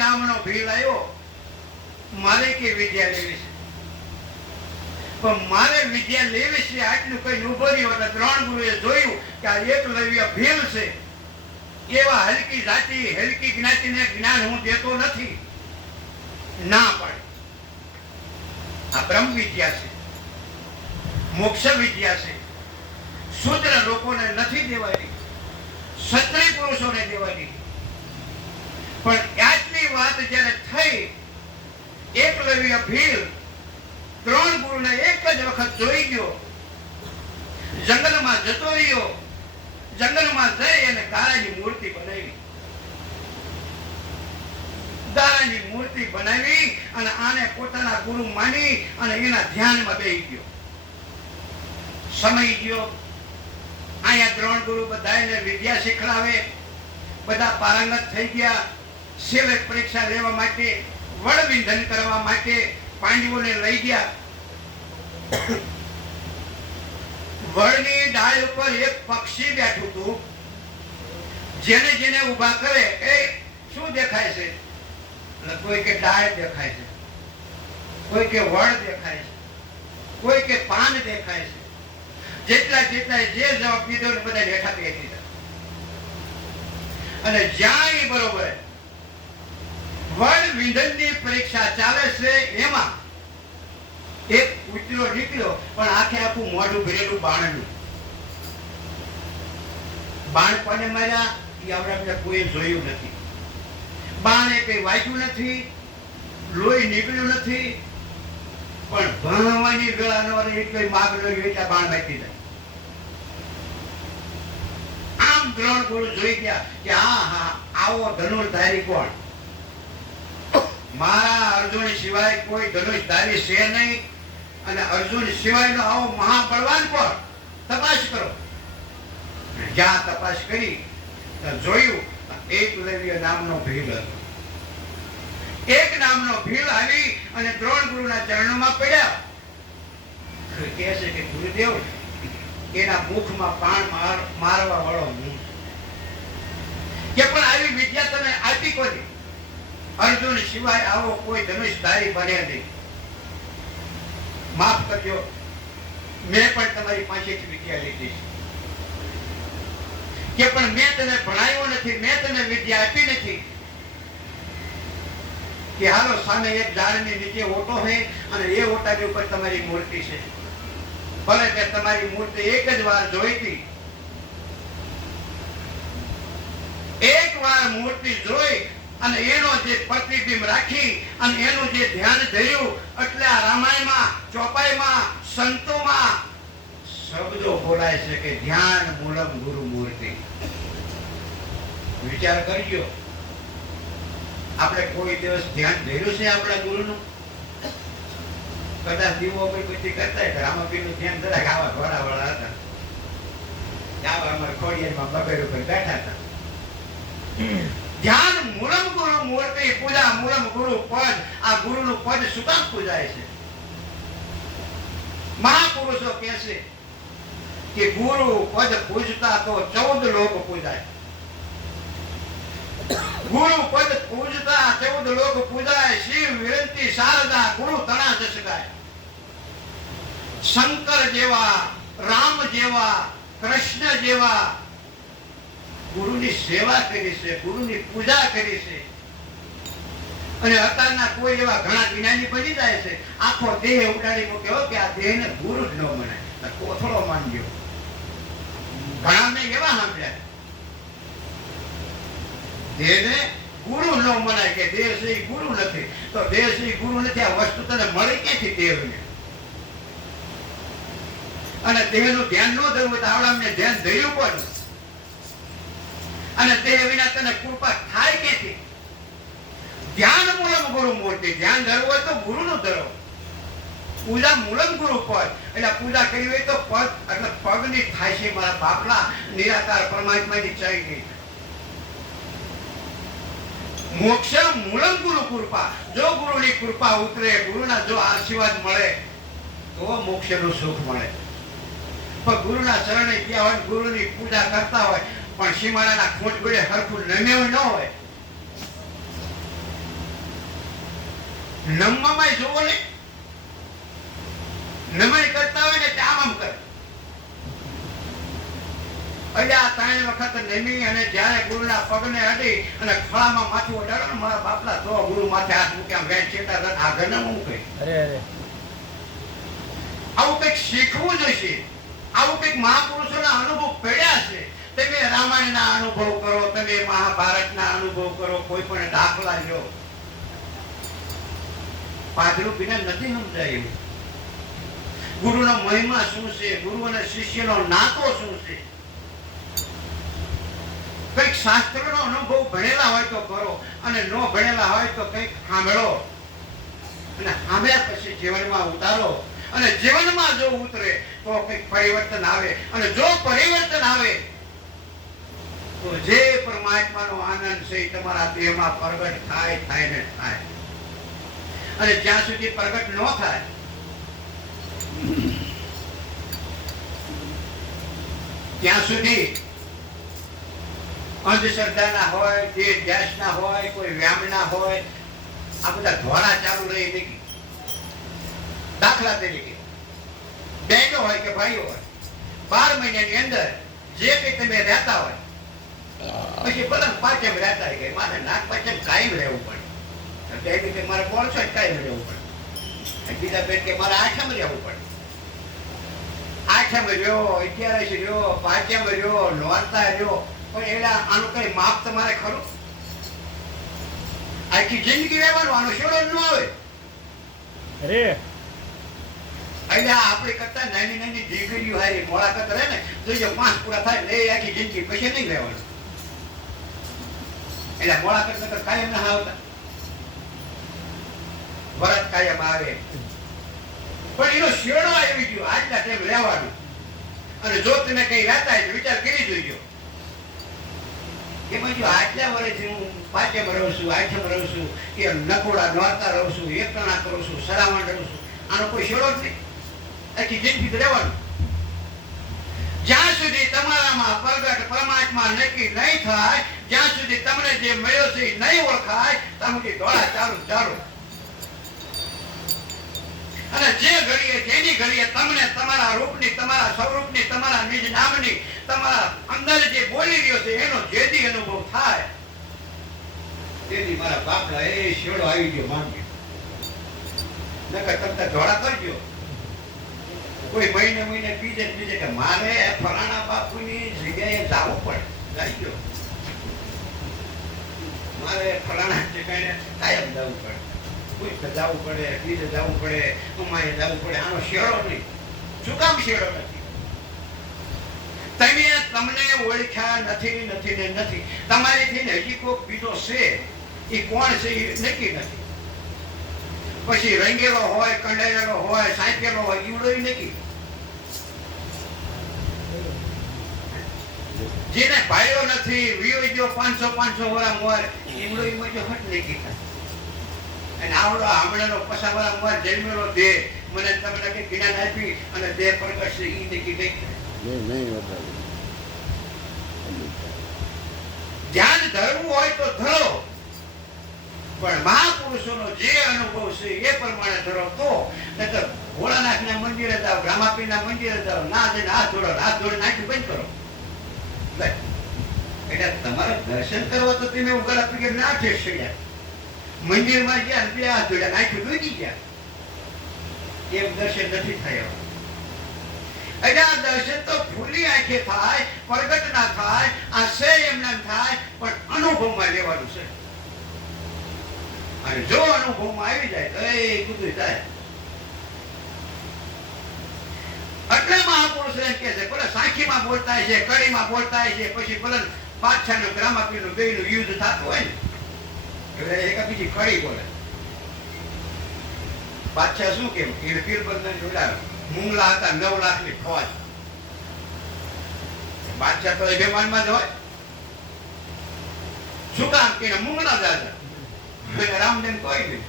નામનો ભીલ આવ્યો, મારે કે વિદ્યા લેવી છે, પણ મારે વિદ્યા લેવી છે આટલું કઈ ઉભો રહ્યો એટલે ત્રણ ગુરુએ જોયું કે આ એકલવ્ય ભીલ છે, એવા હલકી જાતિ હલકી જ્ઞાતિને જ્ઞાન હું દેતો નથી, ના પાડે. આ બ્રહ્મ વિદ્યા છે, મોક્ષ વિદ્યા છે, શુદ્ર લોકોને નથી દેવાની, ક્ષત્રિય પુરુષોને દેવાની. પણ આટલી વાત જ્યારે થઈ, એકલવ્ય ભીલ ત્રણ ગુરુને એક જ વખત જોઈ ગયો, જંગલમાં જતો રહ્યો, જંગલમાં જઈ અને ગારાની મૂર્તિ બનાવી, ગારાની મૂર્તિ બનાવી અને આને પોતાના ગુરુ માની અને એના ધ્યાનમાં બેસી ગયો. સમય ગયો, અહીંયા ત્રણ ગુરુ બધાને વિદ્યા શીખડાવે, બધા પારંગત થઈ ગયા. સેવક પરીક્ષા લેવા માટે, વડવિંધન કરવા માટે પાંડવોને લઈ ગયા. વડની ડાળ ઉપર એક પક્ષી બેઠું હતું. જેને જેને ઉભા કરે એ શું દેખાય છે? કોઈ કે ડાળ દેખાય છે, કોઈ કે વડ દેખાય છે, કોઈ કે પાન દેખાય છે. જેટલા જેટલા જે જવાબ દીધો ને બધા રેઠા કહી દીધા. અને જ્યાં એ બરોબર વડ વિંધનની પરીક્ષા ચાલે છે, એમાં એક કૂતરો નીકળ્યો, પણ આખે આખું મોઢું ભરેલું બાણનું. બાણ કોને માર્યા એ આપણે કોઈ જોયું નથી. બાણ એ કઈ વાગ્યું નથી, લોહી નીકળ્યું નથી, પણ ભણવાની વેળા ન હોય એટલી માગ ન એટલા બાણ મારી દીધા. આમ ત્રણ ગુરુ જોઈ ગયા કે હા હા આવો ધનુર્ધારી કોણ? મારા અર્જુન સિવાય કોઈ ધનુષધારી છે નહીં, અને અર્જુન સિવાયનો આવો મહાબળવાન કોણ? તપાસ કરો. જ્યાં તપાસ કરી જોયું, એકલવ્ય નામનો ભીલ હતો. એક નામનો ભીલ આવી અને ત્રણ ગુરુના ચરણોમાં પડ્યા. કહે છે કે ગુરુદેવ, એના મુખમાં પાણ મારવા વાળો હું. કે પણ આવી વિદ્યા તમે આપી કોની? અર્જુન સિવાય આવો કોઈ ધનુષધારી બને નહીં. માફ કરજો, મેં પણ તમારી પાસેથી વિદ્યા લીધી છે, કે પણ મેં તને ભણાવ્યો નથી, મેં તને વિદ્યા આપી નથી. કે હાલો સામે એક ઝાડની નીચે ઓટો છે અને એ ઓટાની ઉપર તમારી મૂર્તિ છે. ભલે કે તમારી મૂર્તિ એક જ વાર જોઈ હતી, એક વાર મૂર્તિ જોઈ અને એનો જે પ્રતિબિંબ રાખી અને એનું જે ધ્યાન ધર્યું, એટલે આ રામાયણમાં, ચોપાઈમાં, સંતોમાં શબ્દો બોલાય છે કે ધ્યાન મૂલમ ગુરુ મૂર્તિ. વિચાર કરજો, આપણે કોઈ દિવસ ધ્યાન ધર્યું છે આપણા ગુરુનું? કદાચ દીવો પછી કરતા રામાપીરનું ધ્યાન જરાક આવા ઘોડા વાળા હતા, આવા અમારા ખોડિયારમાં બગડ ઉપર બેઠા હતા. ધ્યાન મૂલમ ગુરુ મૂર્તિ, પૂજા મૂલમ ગુરુ પદ. આ ગુરુનું પદ શું કામ પૂજાય છે? મહાપુરુષો કહે છે કે ગુરુ પદ પૂજતા તો 14 લોક પૂજાય. ગુરુ પદ પૂજતા 14 લોક પૂજાય. શિવ વિરંતી શારદા ગુરુ તણા જસગાય. શંકર જેવા, રામ જેવા, કૃષ્ણ જેવા ગુરુની સેવા કરી છે, ગુરુની પૂજા કરી છે. અને અત્યારના કોઈ એવા ઘણા જ્ઞાની બની જાય છે, આખો દેહ ઉડાડી મૂક્યો કે આ દેહને ગુરુ જ ન મનાય, કોથળો માનજો. ઘણા મેં એવા સાંભળ્યા, દેહને ગુરુ ન મનાય, કે દેહ છે ગુરુ નથી. તો દેહ છે ગુરુ નથી, આ વસ્તુ તને મળી ક્યાંથી દેહને? અને દેહનું ધ્યાન ન ધરવું તો આવડાને ધ્યાન ધર્યું પણ, અને દેહ વિના તને કૃપા થાય ક્યાંથી? ધ્યાન મૂલમ ગુરુ મૂર્તિ. ધ્યાન ધરવું હોય તો ગુરુનું ધરો. પૂજા મૂલમ ગુરુ પદ. એટલે પૂજા કરી હોય તો પદ એટલે પગની થાય છે મારા બાપલા નિરાકાર પરમાત્માની ચાઈ ગઈ. મોક્ષ મૂલમ ગુરુ કૃપા. જો ગુરુની કૃપા ઉતરે, ગુરુના જો આશીર્વાદ મળે તો મોક્ષનું સુખ મળે. પણ ગુરુના ચરણે ગયા હોય, ગુરુની પૂજા કરતા હોય, પણ સીમાડાના ખોટ ગળે હરખું નમ્યો ન હોય નમવામાં જોવો ને, નમાઈ કરતા હોય ને તે આમ કરે. એટલે આ 3 વખત નમી અને જ્યારે ગુરુના પગને અડી અને ખળામાં માથું અડાડો ને, મારા બાપલા તો ગુરુ માથે હાથ મૂકે આમ વેણ છેટા આ ઘરના હું કહી. આવું કંઈક શીખવું જોઈશે. આવું કંઈક મહાપુરુષોના અનુભવ પડ્યા છે. તમે રામાયણના અનુભવ કરો, તમે મહાભારતના અનુભવ કરો, કોઈ પણ દાખલા લો. પાદરું વિના નથી સમજાયું. ગુરુનો મહિમા શું છે, ગુરુ અને શિષ્યનો નાતો શું છે. કંઈક શાસ્ત્રનો અનુભવ ભણેલા હોય તો કરો, અને ન ભણેલા હોય તો કંઈક સાંભળો, અને સાંભળ્યા પછી જીવનમાં ઉતારો. અને જીવનમાં જો ઉતરે તો કંઈક પરિવર્તન આવે. અને જો પરિવર્તન આવે તો જે પરમાત્માનો આનંદ છે એ તમારા દેહમાં પ્રગટ થાય ને થાય. અને જ્યાં સુધી પ્રગટ ન થાય ત્યાં સુધી અંધશ્રદ્ધાના હોય, દેહ ધ્યાસના હોય, કોઈ વ્યામના હોય, આ બધા ધોળા ચાલુ રહી નહીં. દાખલા તરીકે બહેનો હોય કે ભાઈઓ હોય, 12 મહિનાની અંદર જે કંઈ તમે રહેતા હોય, પછી ભલે પાંચમ રહેતા હોય કે મારે નાગ પાંચમ કાયમ રહેવું પડે, કે મારે બોલશો કાયમ રહેવું પડે, બીજા બેન કે મારે આઠમ રહેવું પડે. આઠમ રહ્યો, 11 રહ્યો, પાંચમ રહ્યો, નોરતા રહ્યો, પણ એના આનું કઈ માપ તમારે ખરું? આખી જિંદગી રહેવાનું, આનો શેડો ન આવે. એટલે આપણે કરતા નાની દીકરીઓ હારી મોળાકત રહે ને, જોજો 5 પૂરા થાય ને આખી જિંદગી પછી નહીં રહેવાનું. એટલે મોળાકત નકર કાયમ ના આવતા, વરત કાયમ આવે. પણ એનો શેડો આવી ગયો, આજના ટાઈમ રહેવાનું. અને જો તમે કઈ રહેતા હોય તો વિચાર કરી જોઈજો કે જો આટલા વર્ષથી હું પાંચમ રહું છું, આઠમ રહું છું, કે નકોડા નોરતા રહું છું, એકટણા કરું છું, સરાવણ રહું છું, આનો કોઈ શેડો જ નહીં. આખી જિંદગી રહેવાનું. જ્યાં સુધી તમારામાં પ્રગટ પરમાત્મા નક્કી નહીં થાય, જ્યાં સુધી તમને જે મળ્યો છે એ નહીં ઓળખાય, ત્યાં સુધી દોડા ચાલુ. અને જે ઘડીએ જેની ઘડીએ તમને તમારા રૂપની, તમારા સ્વરૂપની, તમારા નિજ નામની, તમારા અંદર જે બોલી રહ્યો છે એનો જેદી અનુભવ થાય, તેથી મારા બાપલા એ શેડો આવી ગયો માંગે. નકર તમે ધોળા કરજો. કોઈ મહિને બીજે કે મારે ફલાણા બાપુની જગ્યાએ જવું પડે, જઈ મારે ફલાણા જગ્યાએ કાયમ જવું પડે, કોઈ જવું પડે, બીજે જવું પડે, અમારે જવું પડે. આનો શેડો નહીં. શું કામ શેડો નથી? તમને ઓળખ્યા નથી. તમારીથી હજી કોઈ બીજો છે, એ કોણ છે એ નક્કી નથી. પછી રંગેલો હોય, કંડાયેલો હોય, સાંકેલો હોય, ઈવડો નક્કી. જેને ભાઈઓ નથી, વિયો ગયો 500 વર્ષ મોર, ઈવડો એમાં જો હટ નક્કી થાય. અને આવડો હમણાંનો પસા વર્ષ મોર જન્મેલો દેહ મને તમને કે જ્ઞાન આપી અને દેહ પ્રગટ છે, ઈ નક્કી નહીં થાય. ધ્યાન ધરવું હોય તો ધરો, પણ મહાપુરુષોનો જે અનુભવ છે એ પ્રમાણે ધરો. તો નહીતર ભોળાનાથના મંદિરે જાઓ, રામાપીરના મંદિરે જાઓ, ના જઈને હાથ જોડે નાખી બંધ કરો. એટલે તમારે દર્શન કરવા તો તમે ઉગડ આપી ના ઠેસડ્યા, મંદિરમાં ગયા બે હાથ જોડ્યા, નાખ્યું ડૂબી ગયા, એમ દર્શન નથી થયા. એટલે આ દર્શન તો ફૂલી આંખે થાય, પ્રગટ ના થાય, આ છે એમના થાય, પણ અનુભવમાં લેવાનું છે. અને જો અનુભવમાં આવી જાય તો એ કુદરત થાય. એટલે મહાપુરુષ એમ કે છે, ભલે સાખીમાં બોલતા છે, કડીમાં બોલતા છે, પછી ભલે બાદશાહનું ગ્રામાપીનું બેયનું યુદ્ધ થતું હોય ને, એટલે એક બીજી કડી બોલે. બાદશાહ શું કેમ એ પીરબંધન જોડાયો, મુંગલા હતા 9 લાખની ફોજ. બાદશાહ તો અભિમાનમાં જ હોય. શું કામ કે મુંગલા દાદા રામદેવ કોઈ નહીં.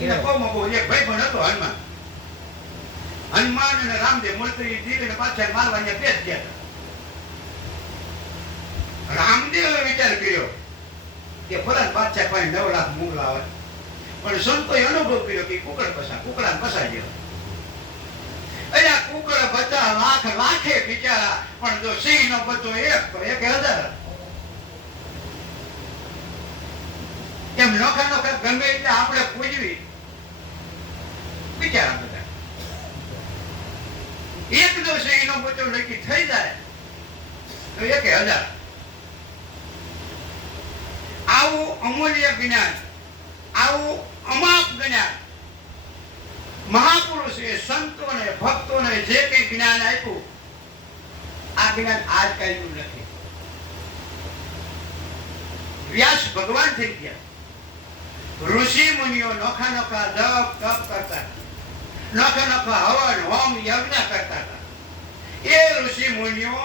એને બહુ એક ભાઈ પણ હતો હનુમાન અને રામદેવ મંત્રી દીવીને પાછા મારવા અહીંયા પેટ ગયા. રામદેવે વિચાર કર્યો કે ફરજ બાદશાહ પાસે 9 લાખ મુંગલા હોય, પણ સંતોએ અનુભવ કર્યો કે કુકડા પસા જેવો. એટલે આ કુકડા બધા લાખે બિચારા, પણ જો સિંહનો બચ્ચો એક તો 1000. એમ નોખા ગમે એટલે આપણે પૂજવી બિચારા બધા. એક જો સિંહનો બચ્ચો નક્કી થઈ જાય તો 1000. આવું અમૂલ્ય જ્ઞાન, આવું અમાપ જ્ઞાન મહાપુરુષે સંતોને ભક્તોને જે કઈ જ્ઞાન આપ્યું, આ જ્ઞાન આજ કઈ નથી. વ્યાસ ભગવાન થઈ ગયા. ઋષિ મુનિઓ નોખા જપ તપ કરતા, નોખા હવન હોમ યજ્ઞ કરતા હતા. એ ઋષિ મુનિઓ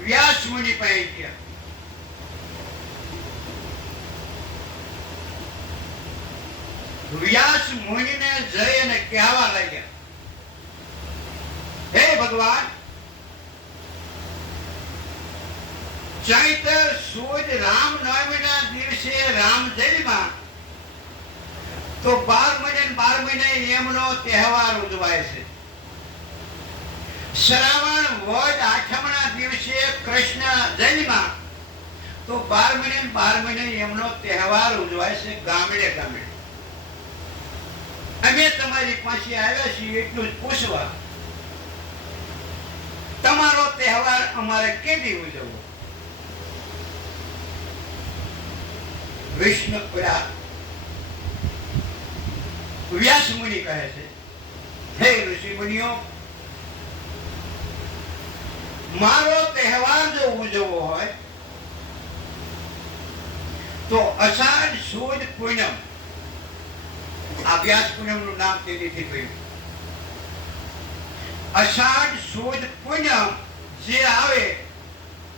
વ્યાસ મુનિ પાસે ગયા. વ્યાસ મુનિને જઈને કહેવા લાગ્યા, હે ભગવાન, ચૈત્ર સુદ રામનવમીના દિવસે રામજન્મમાં તો 12 મહિને એમનો તહેવાર ઉજવાય છે. શ્રાવણ વદ આઠમના દિવસે કૃષ્ણ જન્મમાં તો 12 મહિને એમનો તહેવાર ઉજવાય છે ગામડે ગામડે. અમે તમારી પાસે આવ્યા છીએ એટલું જ પૂછવા, તમારો તહેવાર અમારે કેદી ઉજવવો? વ્યાસ મુનિ કહે છે, હે ઋષિ મુનિઓ, મારો તહેવાર જો ઉજવવો હોય તો અષાઢ સુદ પૂનમ, આ વ્યાસ પૂનમ નું નામ તેની પડ્યું. અષાઢ સુદ પૂનમ જે આવે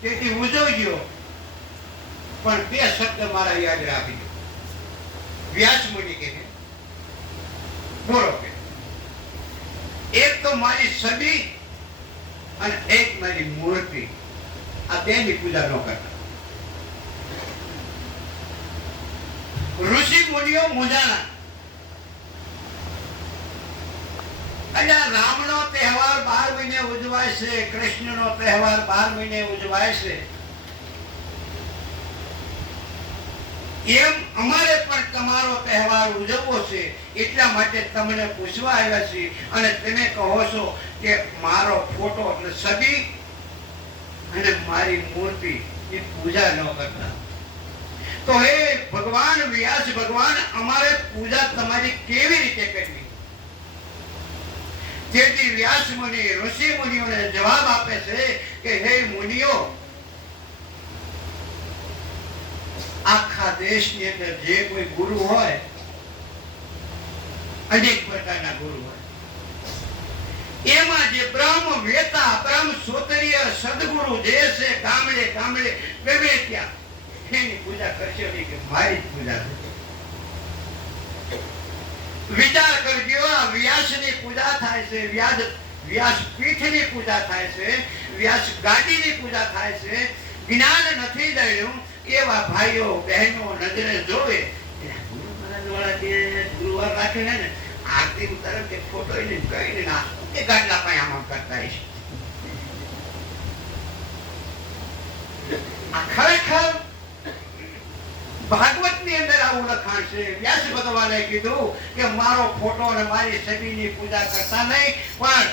તેથી ઉજવજો, પણ 2 શબ્દ મારા યાદ રાખજો. વ્યાસ મુનિ કહે, બોલો કે એક તો મારી છબી અને એક મારી મૂર્તિ, આ બેની પૂજા ન કરતા. ઋષિ મુનિઓ મૂંઝાણા. રામનો તહેવાર 12 મહિને ઉજવાય છે, કૃષ્ણનો તહેવાર 12 મહિને ઉજવાય છે, એમ અમારે પણ તમારો તહેવાર ઉજવવો છે. એટલા માટે તમને પૂછવા આવ્યા છીએ. અને તમે કહો છો કે મારો ફોટો એટલે છબી અને મારી મૂર્તિ એ પૂજા ન કરતા. તો હે ભગવાન વ્યાસ ભગવાન, અમારે પૂજા તમારી કેવી રીતે કરવી? તેથી વ્યાસ મુનિ ઋષિ મુનિઓને જવાબ આપે છે કે હે મુનિઓ, આખા દેશની અંદર જે કોઈ ગુરુ હોય, અનેક પ્રકારના ગુરુ હોય, એમાં જે બ્રહ્મ વેતા બ્રહ્મ સૂત્રીય સદગુરુ જે છે ગામડે ગામડે ગમે ત્યાં એની પૂજા કરશો નહીં કે મારી જ પૂજા થશે. વિચાર કરજો, આ વ્યાસની પૂજા થાય છે, વ્યાસ પીઠની પૂજા થાય છે, વ્યાસ ગાદીની પૂજા થાય છે. જ્ઞાન નથી દળ્યું એવા ભાઈઓ બહેનો નજરે જોવે, ગુરુ મહારાજ વાળા જે ગુરુવાર રાખેલા ને, આરતી ઉતારે કે ફોટો એને કહીને ના એ ગાડલા પાસે આમ કરતા છે. આ ખરેખર ભાગવત ની અંદર આવું લખાણ છે. વ્યાસ ભગવાને કીધું કે મારો ફોટો અને મારી છબીની પૂજા કરતા નહીં, પણ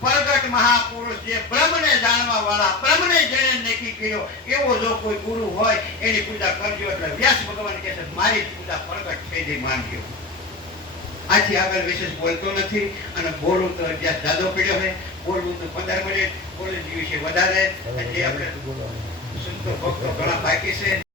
પ્રગટ મહાપુરુષ જે બ્રહ્મને જાણવા વાળા, બ્રહ્મને જેને નક્કી કર્યો એવો જો કોઈ ગુરુ હોય એની પૂજા કરજો. એટલે વ્યાસ ભગવાન કહે છે મારી પૂજા પ્રગટ થઈ જઈ માનજો. આથી આગળ વિશેષ બોલતો નથી. અને બોલવું તો જ્યાં જાદો પડ્યો હોય, બોલવું તો 15 મિનિટ, બોલે દિવસે વધારે. જે આપણે સંતો ભક્તો ઘણા બાકી છે.